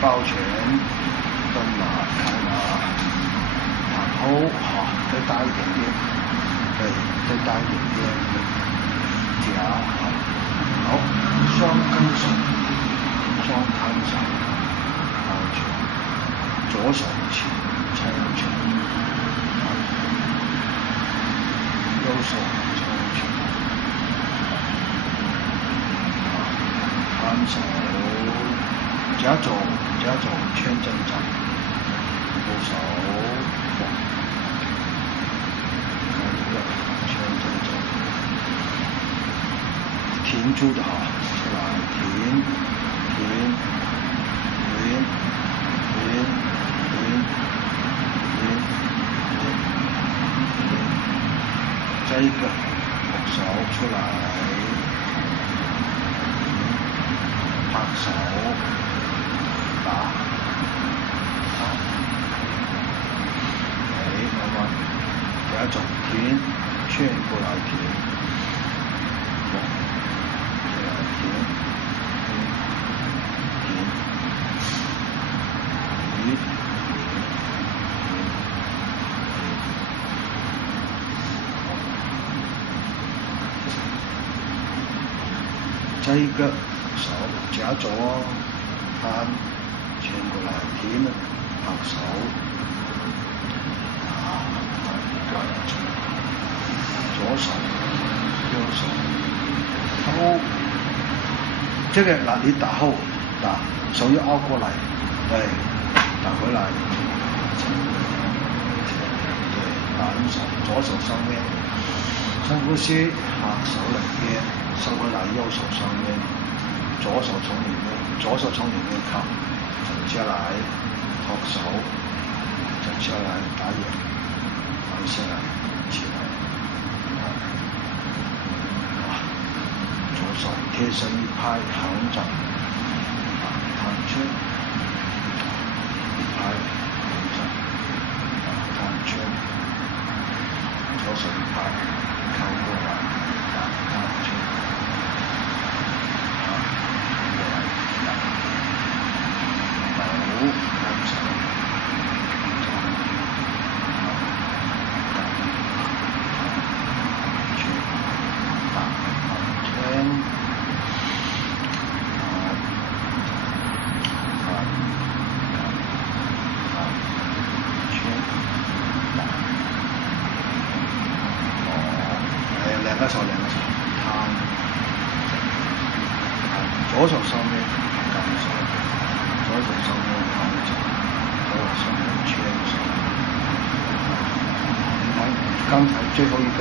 抱拳，蹲马开马，盘后再大一点点，对，再大一点点，夹好，双跟手，双看手，抱拳，左手起冲拳，右手冲拳，看手。夹肘圈正掌，右手看一个圈正掌，停住的出来，停，再一个手出来，拍手。打，慢慢夹肘停，圈过來停，過來停，這一個手夾肘看。圈過來停，拍手，左手、右手，後，這個嗱你打後，打手要凹過來，對，打回來，對，反手，左手上面，深呼吸，手兩邊，收回來右手上面，左手從裡面靠。下來，托手，走下來，打眼，放下來，起來，左手貼身一拍，橫掌，彈圈，一拍，橫掌，彈圈，左手一拍，靠過來，彈圈。兩個手攤，左手上面感受，左手上面看着，左手上面圈手。你看剛才最後一個，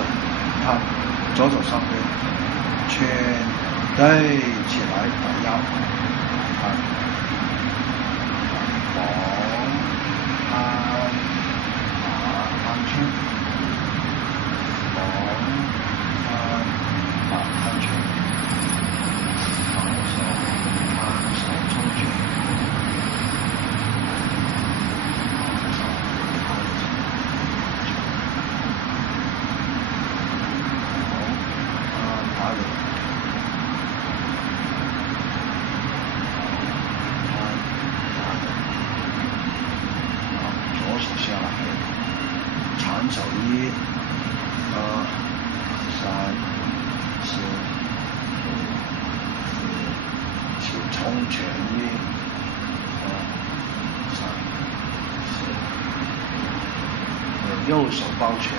看左手上面圈，對，起來打腰，看，看圈。手1、2、3、4、5、6、7，衝拳1、2、3、4，右手抱拳，